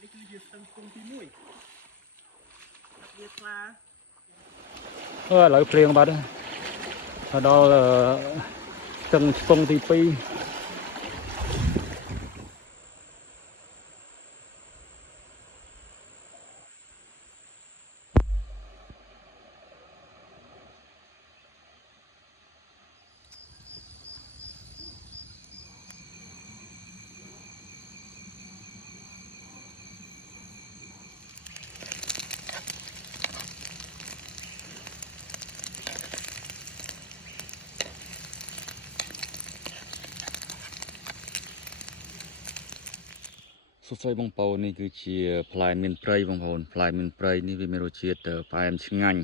នេះគឺជាស្ទឹងគង់ទី1វាខ្លា ឥឡូវភ្លៀងបាត់ហើយដល់ស្ទឹងស្ពងទី2 សុខស្រីបងប្អូននេះគឺជាផ្លែមៀនព្រៃបងប្អូនផ្លែមៀនព្រៃនេះវាមានរសជាតិផ្អែមឆ្ងាញ់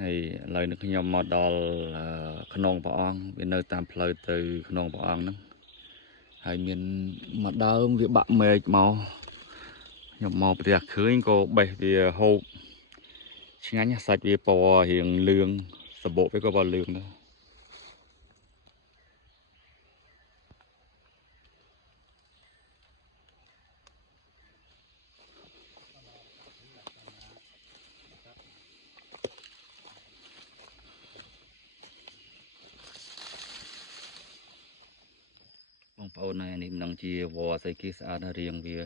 ហើយឥឡូវនេះខ្ញុំមកដល់ខ្នងព្រះអង្គវានៅតាមផ្លូវទៅខ្នងព្រះអង្គហ្នឹងហើយមានមួយដើមវាបាក់មែកមកខ្ញុំមកផ្ទះឃើញក៏បេះវាហូបឆ្ងាញ់សាច់វាពណ៌រៀងលឿងសបកវាក៏ពណ៌លឿងដែរបងប្អូននេះមិនដឹងជាវល្លិស្អីគេស្អាតណាស់រៀងវា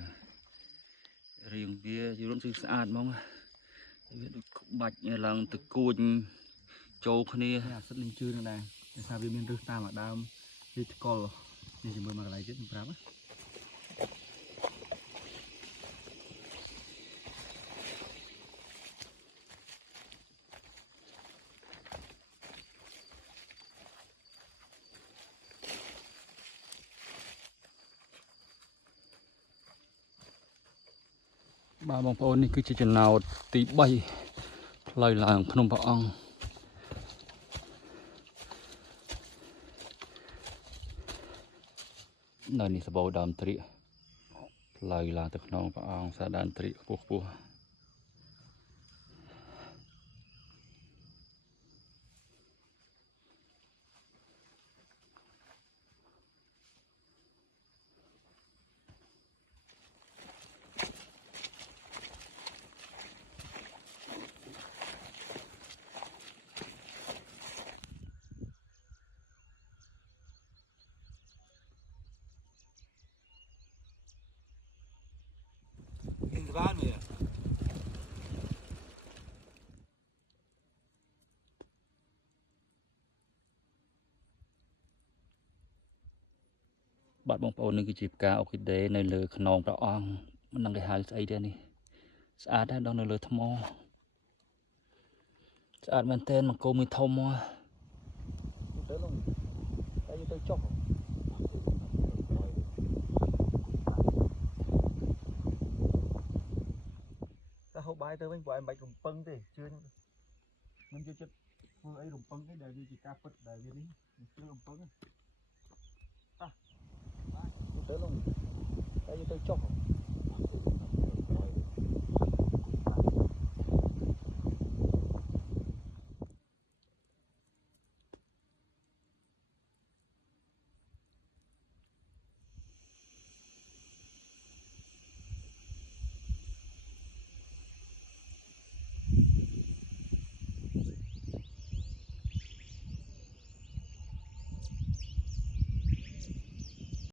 យល់គឺស្អាតហ្មងវាដូចក្បាច់ឡើងទៅគួចចូលគ្នាអាសិតនឹងជឿនឹងដែរតែថាវាមានរឹសតាមអាដើមវាថ្កល់នេះជាមួយមកកន្លែងទៀតខ្ញុំប្រាប់ណាបាទបងប្អូននេះគឺជាចំណោទទី3ផ្លូវឡើងភ្នំព្រះអង្គនៅនេះសបោដើមត្រៀកផ្លូវឡើងទៅក្នុងព្រះអង្គសាដើមត្រៀកខ្ពស់បានវាបាទបងប្អូននេះគឺជាផ្កាអូគីដេនៅលើខ្នងព្រះអង្គមិនដឹងគេហៅស្អីទេនេះស្អាតដែរដល់នៅលើថ្មស្អាតមែនទែនមកគោមួយធំមកទៅលងតែទៅចុះតែហូបបាយទៅវិញព្រោះឯងមិនបាច់រំពឹងទេជឿខ្ញុំយកចិត្តធ្វើអីរំពឹងទេដែលវាជាការពិតដែលវានេះមិនជឿរំពឹងទេទៅលងតែទៅចុះ